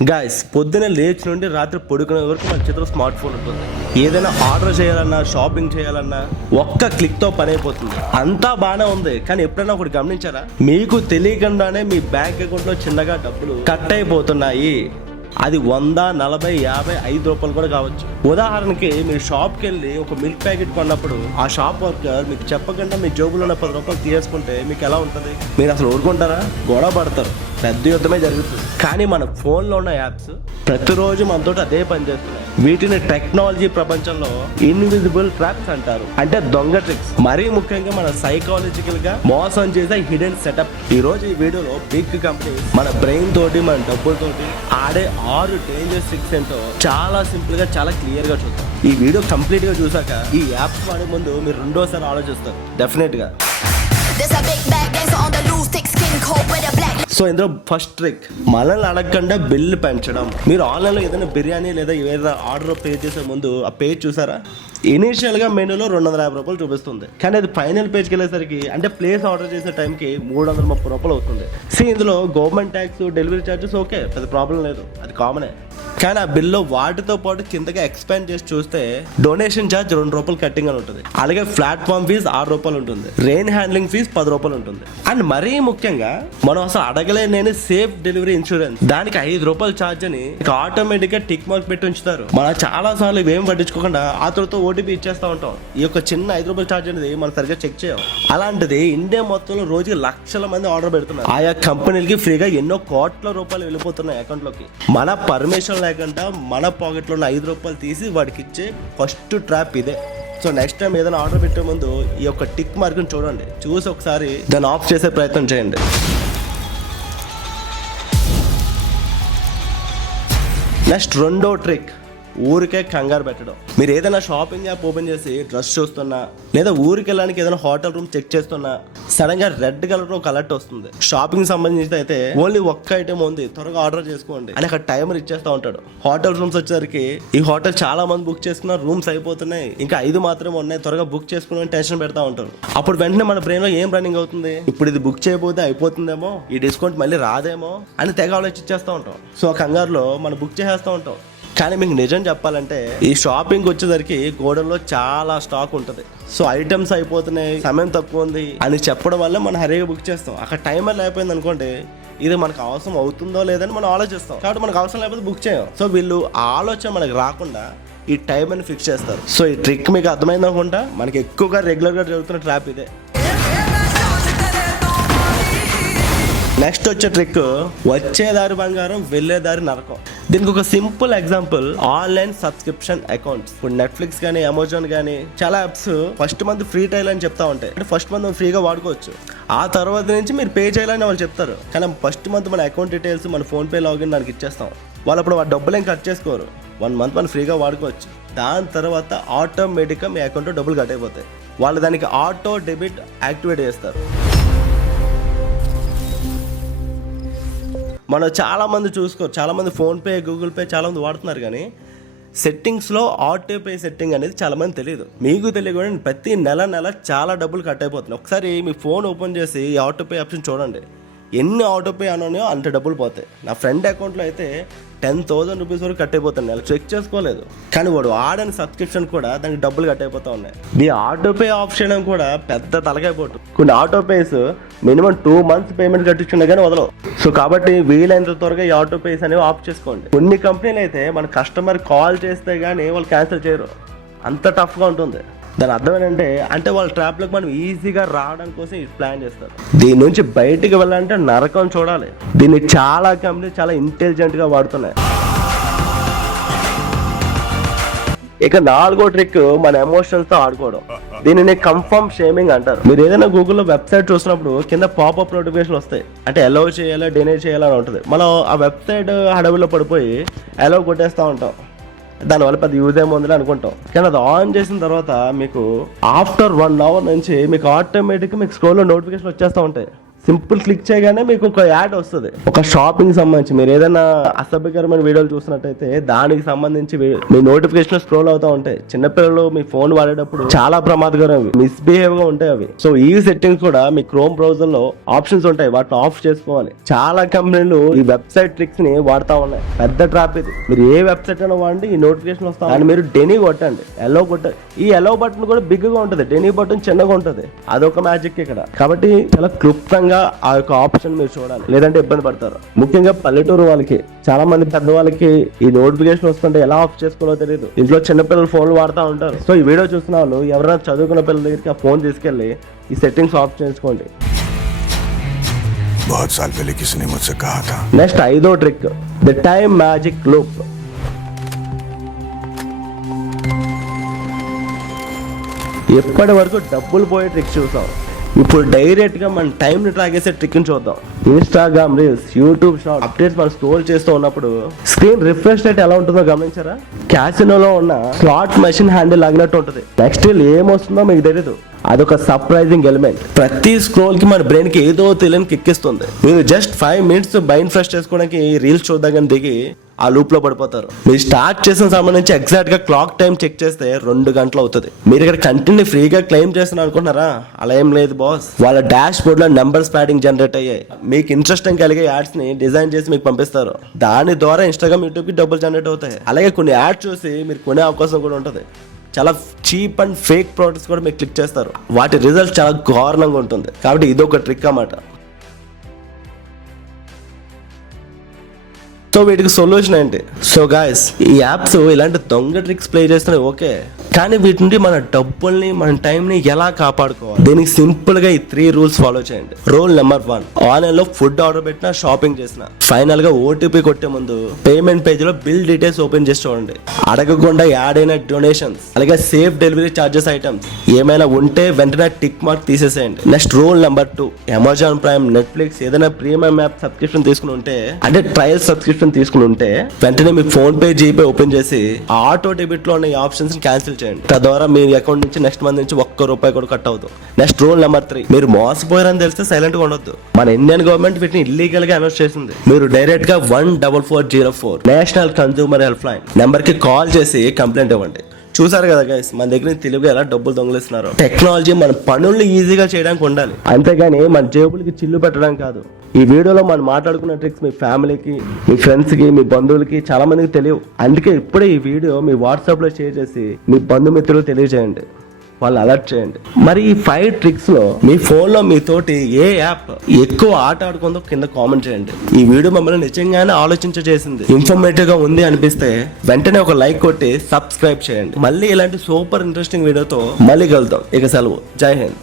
Guys పొద్దున లేచి నుండి రాత్రి పడుకునే వరకు మన చేతిలో స్మార్ట్ ఫోన్ ఉంటుంది. ఏదైనా ఆర్డర్ చేయాలన్నా షాపింగ్ చేయాలన్నా ఒక్క క్లిక్ తో పని అయిపోతుంది. అంతా బాగానే ఉంది, కానీ ఎప్పుడైనా ఒకటి గమనించారా, మీకు తెలియకుండానే మీ బ్యాంక్ అకౌంట్ లో చిన్నగా డబ్బులు కట్ అయిపోతున్నాయి. అది 100, 40, 50, 5 రూపాయలు కూడా కావచ్చు. ఉదాహరణకి మీరు షాప్కి వెళ్ళి ఒక మిల్క్ ప్యాకెట్ కొన్నప్పుడు ఆ షాప్ వర్కర్ మీకు చెప్పకుండా మీ జోబులో ఉన్న 10 రూపాయలు తీసేసుకుంటే మీకు ఎలా ఉంటుంది? మీరు అసలు ఊరుకుంటారా? గొడవ పడతారు, పెద్ద యుద్ధమే జరుగుతుంది. కానీ మన ఫోన్లో ఉన్న యాప్స్ ప్రతిరోజు మనతో అదే పని చేస్తున్నాయి. వీటిని టెక్నాలజీ ప్రపంచంలో ఇన్విజిబుల్ ట్రాప్స్ అంటారు, అంటే దొంగ ట్రిక్స్. మరీ ముఖ్యంగా మన సైకాలజికల్ గా మోసం చేసే హిడెన్ సెటప్. ఈ రోజు ఈ వీడియోలో బిగ్ కంపెనీ మన బ్రెయిన్ తోటి మన డబ్బులతోటి ఆడే 6 డేంజర్ ట్రిక్స్ ఏంటో చాలా సింపుల్ గా చాలా క్లియర్ గా చూద్దాం. ఈ వీడియో కంప్లీట్ గా చూసాక ఈ యాప్స్ వాడే ముందు మీరు రెండోసారి ఆలోచిస్తారు డెఫినెట్ గా. సో ఇందులో ఫస్ట్ ట్రిక్, మనల్ని అడగకుండా బిల్లు పెంచడం. మీరు ఆన్లైన్లో ఏదైనా బిర్యానీ లేదా ఏదైనా ఆర్డర్ పే చేసే ముందు ఆ పేజ్ చూసారా? ఇనీషియల్ గా మెనూలో 250 రూపాయలు చూపిస్తుంది, కానీ అది ఫైనల్ పేజ్కి వెళ్ళేసరికి అంటే ప్లేస్ ఆర్డర్ చేసే టైంకి 330 రూపాయలు అవుతుంది. ఇందులో government tax, delivery charges okay, పెద్ద ప్రాబ్లం లేదు, అది కామనే. కానీ ఆ బిల్లో వాటితో పాటు కిందగా ఎక్స్పాండ్ చేసి చూస్తే డొనేషన్ ఛార్జ్ 2 రూపాయలు కట్టింగ్ అని ఉంటుంది. అలాగే ప్లాట్ఫామ్ ఫీజ్ 6 రూపాయలు ఉంటుంది. రెయిన్ హ్యాండ్లింగ్ ఫీజ్ 10 రూపాయలు ఉంటుంది. అండ్ మరీ ముఖ్యంగా మనం అసలు అడగలేని సేఫ్ డెలివరీ ఇన్సూరెన్స్, దానికి 5 రూపాయలు ఛార్జ్ అని ఆటోమేటిక్ గా టిక్ మార్క్ పెట్టి ఉంచుతారు. మనం చాలా సార్లు ఇవేం పట్టించుకోకుండా ఆ తర్వాత ఓటీపీ ఇచ్చేస్తా ఉంటాం. ఈ యొక్క చిన్న 5 రూపాయల ఛార్జ్ అనేది మనం సరిగ్గా చెక్ చేయం. అలాంటిది ఇండియా మొత్తంలో రోజుకి లక్షల మంది ఆర్డర్ పెడుతున్నారు. ఆయా కంపెనీలకి ఫ్రీగా ఎన్నో కోట్ల రూపాయలు వెళ్ళిపోతున్నాయి అకౌంట్ లోకి. మన పర్మిషన్ లేకుండా మన పాకెట్లో ఉన్న 5 రూపాయలు తీసి వాడికి ఇచ్చే ఫస్ట్ ట్రాప్ ఇదే. సో నెక్స్ట్ టైం ఏదైనా ఆర్డర్ పెట్టే ముందు ఈ యొక్క టిక్ మార్క్ని చూడండి, చూసి ఒకసారి దాన్ని ఆఫ్ చేసే ప్రయత్నం చేయండి. నెక్స్ట్ రెండో ట్రిక్, ఊరికే కంగారు పెట్టడం. మీరు ఏదైనా షాపింగ్ యాప్ ఓపెన్ చేసి డ్రెస్ చూస్తున్నా లేదా ఊరికి వెళ్ళడానికి ఏదైనా హోటల్ రూమ్ చెక్ చేస్తున్నా సడన్ గా రెడ్ కలర్ ఒక అలర్ట్ వస్తుంది. షాపింగ్ సంబంధించి అయితే ఓన్లీ ఒక్క ఐటమ్ ఉంది, త్వరగా ఆర్డర్ చేసుకోండి అని అక్కడ టైమర్ ఇచ్చేస్తా ఉంటాడు. హోటల్ రూమ్స్ వచ్చేసరికి ఈ హోటల్ చాలా మంది బుక్ చేసుకున్నారు, రూమ్స్ అయిపోతున్నాయి, ఇంకా 5 మాత్రమే ఉన్నాయి, త్వరగా బుక్ చేసుకుని టెన్షన్ పెడతా ఉంటారు. అప్పుడు వెంటనే మన బ్రెయిన్ లో ఏం రన్నింగ్ అవుతుంది, ఇప్పుడు ఇది బుక్ చేయబోతే అయిపోతుందేమో, ఈ డిస్కౌంట్ మళ్ళీ రాదేమో అని తెగ ఆలోచించేస్తూ ఉంటాం. సో ఆ కంగారులో మనం బుక్ చేసేస్తూ ఉంటాం. కానీ మీకు నిజం చెప్పాలంటే ఈ షాపింగ్ వచ్చేసరికి గోడౌన్లో చాలా స్టాక్ ఉంటుంది. సో ఐటమ్స్ అయిపోతున్నాయి, సమయం తక్కువ ఉంది అని చెప్పడం వల్ల మనం హరీగా బుక్ చేస్తాం. అక్కడ టైమర్ లేకపోయింది అనుకోండి, ఇది మనకు అవసరం అవుతుందో లేదని మనం ఆలోచిస్తాం, కాబట్టి మనకు అవసరం లేకపోతే బుక్ చేయం. సో వీళ్ళు ఆ ఆలోచన మనకు రాకుండా ఈ టైం అని ఫిక్స్ చేస్తారు. సో ఈ ట్రిక్ మీకు అర్థమైంది అనుకుంటా. మనకి ఎక్కువగా రెగ్యులర్గా జరుగుతున్న ట్రాప్ ఇదే. నెక్స్ట్ వచ్చే ట్రిక్, వచ్చేదారి బంగారం వెళ్ళేదారి నరకం. దీనికి ఒక simple example, online subscription accounts. ఇప్పుడు నెట్ఫ్లిక్స్ కానీ అమెజాన్ కానీ చాలా apps first month free trial అని చెప్తా ఉంటాయి. అంటే ఫస్ట్ మంత్ ఫ్రీగా వాడుకోవచ్చు, ఆ తర్వాత నుంచి మీరు పే చేయాలని వాళ్ళు చెప్తారు. కానీ ఫస్ట్ మంత్ మన అకౌంట్ డీటెయిల్స్, మన ఫోన్పే లాగిన్ దానికి ఇచ్చేస్తాం. వాళ్ళు అప్పుడు వాళ్ళ డబ్బులు ఏం కట్ చేసుకోరు, 1 మంత్ మనం ఫ్రీగా వాడుకోవచ్చు. దాని తర్వాత ఆటోమేటిక్గా మీ అకౌంట్లో డబ్బులు కట్ అయిపోతాయి. వాళ్ళు దానికి ఆటో డెబిట్ యాక్టివేట్ చేస్తారు. మనం చాలామంది చూసుకోరు, చాలామంది ఫోన్పే, గూగుల్ పే చాలామంది వాడుతున్నారు, కానీ సెట్టింగ్స్లో ఆటో పే సెట్టింగ్ అనేది చాలామంది తెలియదు. మీకు తెలియకుండా ప్రతి నెల చాలా డబ్బులు కట్ అయిపోతున్నాయి. ఒకసారి మీ ఫోన్ ఓపెన్ చేసి ఈ ఆటో పే ఆప్షన్ చూడండి, ఎన్ని ఆటో పే anoనో అంత డబ్బులు పోతాయి. నా ఫ్రెండ్ అకౌంట్లో అయితే 10,000 రూపీస్ వరకు కట్ అయిపోతుంది. నెల చెక్ చేసుకోలేదు, కానీ వాడు ఆడని సబ్స్క్రిప్షన్ కూడా దానికి డబ్బులు కట్ అయిపోతూ ఉన్నాయి. ఈ ఆటో పే ఆఫ్ చేయడం కూడా పెద్ద తలకాయపోటు. కొన్ని auto pays minimum 2 months payment కట్టించున్నా కానీ వదలవు. సో కాబట్టి వీలైనంత త్వరగా ఈ ఆటో పేస్ అనేవి ఆఫ్ చేసుకోండి. కొన్ని కంపెనీలు అయితే మన కస్టమర్ కాల్ చేస్తే కానీ వాళ్ళు క్యాన్సిల్ చేయరు, అంత టఫ్గా ఉంటుంది. దాని అర్థం ఏంటంటే అంటే వాళ్ళ ట్రాప్లోకి మనం ఈజీగా రావడం కోసం ఇది ప్లాన్ చేస్తారు. దీని నుంచి బయటికి వెళ్ళాలంటే నరకం చూడాలి. దీన్ని చాలా కంపెనీలు చాలా ఇంటెలిజెంట్గా వాడుతున్నాయి. ఇక 4వ ట్రిక్, మన ఎమోషన్స్తో ఆడుకోవడం. దీనిని కన్ఫర్మ్ షేమింగ్ అంటారు. మీరు ఏదైనా గూగుల్లో వెబ్సైట్ చూసినప్పుడు కింద పాపప్ నోటిఫికేషన్ వస్తాయి, అంటే అలౌ చేయాలా డినై చేయాలని ఉంటుంది. మనం ఆ వెబ్సైట్ హడవిలో పడిపోయి అలౌ కొట్టేస్తూ ఉంటాం, దానివల్ల పెద్ద యూజ్ ఏముందని అనుకుంటాం. కానీ అది ఆన్ చేసిన తర్వాత మీకు ఆఫ్టర్ 1 అవర్ నుంచి మీకు ఆటోమేటిక్గా మీకు స్క్రోల్లో నోటిఫికేషన్ వచ్చేస్తూ ఉంటాయి. సింపుల్ క్లిక్ చేయగానే మీకు ఒక యాడ్ వస్తుంది, ఒక షాపింగ్ సంబంధించి. మీరు ఏదైనా అసభ్యకరమైన వీడియోలు చూసినట్టయితే దానికి సంబంధించి మీ నోటిఫికేషన్ స్క్రోల్ అవుతా ఉంటాయి. చిన్నపిల్లలు మీ ఫోన్ వాడేటప్పుడు చాలా ప్రమాదకరం, మిస్బిహేవ్ గా ఉంటాయి అవి. సో ఈ సెట్టింగ్స్ కూడా మీ క్రోమ్ బ్రౌజర్ లో ఆప్షన్స్ ఉంటాయి, వాటిని ఆఫ్ చేసుకోవాలి. చాలా కంపెనీలు ఈ వెబ్సైట్ ట్రిక్స్ ని వాడుతా ఉన్నాయి. పెద్ద ట్రాప్ ఇది. మీరు ఏ వెబ్సైట్ అయినా వాడండి, ఈ నోటిఫికేషన్ వస్తా అని మీరు డెనీ కొట్టండి, ఎలో కొట్టండి. ఈ ఎలో బటన్ కూడా బిగ్ గా ఉంటుంది, డెనీ బటన్ చిన్నగా ఉంటుంది. అదొక మ్యాజిక్ ఇక్కడ. కాబట్టి చాలా క్లుప్తంగా ఆ యొక్క ఆప్షన్ మీరు చూడాలి, లేదంటే ఇబ్బంది పడతారు. ముఖ్యంగా పల్లెటూరు వాళ్ళకి, చాలా మంది పెద్దవాళ్ళకి ఈ నోటిఫికేషన్ వస్తుంటే ఎలా ఆఫ్ చేసుకోవాలో తెలియదు. ఇంట్లో చిన్నపిల్లలు ఫోన్లు వాడుతూ ఉంటారు. సో ఈ వీడియో చూస్తున్న వాళ్ళు ఎవరైనా చదువుకున్న పిల్లల దగ్గరికి ఆ ఫోన్ తీసుకెళ్లి ఈ సెట్టింగ్స్ ఆఫ్ చేసుకోండి. నెక్స్ట్ 5వ trick, the time magic loop. ఎప్పటి వరకు డబ్బులు పోయే ట్రిక్ చూసాం, ఇప్పుడు డైరెక్ట్ గా మన టైం ని ట్రాక్ చేసే ట్రిక్ ని చూద్దాం. Instagram reels, YouTube short updates మనం స్క్రోల్ చేస్తూ ఉన్నప్పుడు స్క్రీన్ రిఫ్రెష్ రేట్ ఎలా ఉంటుందో గమనించారా? క్యాసినోలో ఉన్న స్లాట్ మెషిన్ హ్యాండిల్ లాగినట్టు ఉంటుంది. నెక్స్ట్ ఏమొస్తుందో మీకు తెలియదు, అదొక సర్ప్రైజింగ్ ఎలిమెంట్. ప్రతి స్క్రోల్ కి మన బ్రెయిన్ కి ఏదో తెలియని కిక్కిస్తుంది. మీరు జస్ట్ 5 minutes మైండ్ ఫ్రెష్ చేసుకోవడానికి రీల్స్ చూద్దాం దిగి ఆ లూప్ లో పడిపోతారు. మీరు స్టార్ట్ చేసిన సంబంధించి ఎగ్జాక్ట్ గా క్లాక్ టైం చెక్ చేస్తే 2 గంటలు అవుతుంది. మీరు ఇక్కడ కంటెంట్ ని ఫ్రీగా క్లెయిమ్ చేస్తున్నారు అనుకుంటున్నారా? అలా ఏం లేదు బాస్. వాళ్ళ డాష్ బోర్డ్ లో నెంబర్స్ ప్యాడింగ్ జనరేట్ అయ్యాయి. మీకు ఇంట్రెస్టింగ్ కలిగే యాడ్స్ ని డిజైన్ చేసి మీకు పంపిస్తారు. దాని ద్వారా ఇన్స్టాగ్రామ్, యూట్యూబ్ కి డబ్బులు జనరేట్ అవుతాయి. అలాగే కొన్ని యాడ్స్ చూసి మీరు కొనే అవకాశం కూడా ఉంటుంది. చాలా చీప్ అండ్ ఫేక్ ప్రోడక్ట్స్ కూడా మీరు క్లిక్ చేస్తారు, వాటి రిజల్ట్ చాలా ఘోరంగా ఉంటుంది. కాబట్టి ఇదొక ట్రిక్ అన్నమాట. సో వీటికి సొల్యూషన్ ఏంటి? సో గాయస్, ఈ యాప్స్ ఇలాంటి దొంగ ట్రిక్స్ ప్లే చేస్తున్నాయి ఓకే, కానీ వీటి నుండి మన డబ్బుల్ని, మన టైంని ఎలా కాపాడుకోవాలి? దీనికి సింపుల్ గా ఈ 3 రూల్స్ ఫాలో చేయండి. రూల్ నెంబర్ 1, ఆన్లైన్ లో ఫుడ్ ఆర్డర్ పెట్టినా, షాపింగ్ చేసినా, ఫైనల్ గా ఓటీపీ కొట్టే ముందు పేమెంట్ పేజ్ లో బిల్ డీటెయిల్స్ ఓపెన్ చేసి చూడండి. అడగకుండా యాడ్ అయిన డొనేషన్స్, అలాగే సేఫ్ డెలివరీ చార్జెస్ ఐటమ్స్ ఏమైనా ఉంటే వెంటనే టిక్ మార్క్ తీసేసేయండి. Next rule number 2, Amazon Prime, Netflix ఏదైనా ప్రీమియం యాప్ సబ్స్క్రిప్షన్ తీసుకుని ఉంటే, అంటే ట్రయల్ సబ్స్క్రిప్షన్ తీసుకుని ఉంటే, వెంటనే మీ ఫోన్ పే, జీపే ఓపెన్ చేసి ఆటో డెబిట్ లో ఉన్న ఈ ఆప్షన్స్ క్యాన్సిల్ చేయండి. తద్వారా మీ అకౌంట్ నుంచి నెక్స్ట్ మంత్ నుంచి ₹1 కూడా కట్ అవుతుంది. నెక్స్ట్ రూల్ నెంబర్ 3, మీరు మోసపోయారని తెలిస్తే సైలెంట్ గా ఉండొద్దు. మన ఇండియన్ గవర్నమెంట్ వీటిని ఇల్లీగల్ గా అనౌన్స్ చేసింది. మీరు డైరెక్ట్ గా 14404 national consumer help line number కి కాల్ చేసి కంప్లైంట్ ఇవ్వండి. చూసారు కదా గైస్, మన దగ్గర తెలుగుగా ఎలా డబ్బులు దొంగలిస్తున్నారు. టెక్నాలజీ మన పనుల్ని ఈజీగా చేయడానికి ఉండాలి, అంతేగాని మన జేబులకి చిల్లు పెట్టడం కాదు. ఈ వీడియోలో మనం మాట్లాడుకున్న ట్రిక్స్ మీ ఫ్యామిలీకి, మీ ఫ్రెండ్స్ కి, మీ బంధువులకి చాలా మందికి తెలియవు. అందుకే ఇప్పుడే ఈ వీడియో మీ వాట్సాప్ లో షేర్ చేసి మీ బంధుమిత్రులకు తెలియజేయండి, వాళ్ళు అలర్ట్ చేయండి. మరి ఈ 5 ట్రిక్స్ లో మీ ఫోన్ లో మీతోటి ఏ యాప్ ఎక్కువ ఆట ఆడుకుందో కింద కామెంట్ చేయండి. ఈ వీడియో మమ్మల్ని నిజంగానే ఆలోచించేసింది, ఇన్ఫర్మేటివ్ గా ఉంది అనిపిస్తే వెంటనే ఒక లైక్ కొట్టి సబ్స్క్రైబ్ చేయండి. మళ్ళీ ఇలాంటి సూపర్ ఇంట్రెస్టింగ్ వీడియోతో మళ్ళీ కలుద్దాం. ఇక సెలవు. జై హింద్.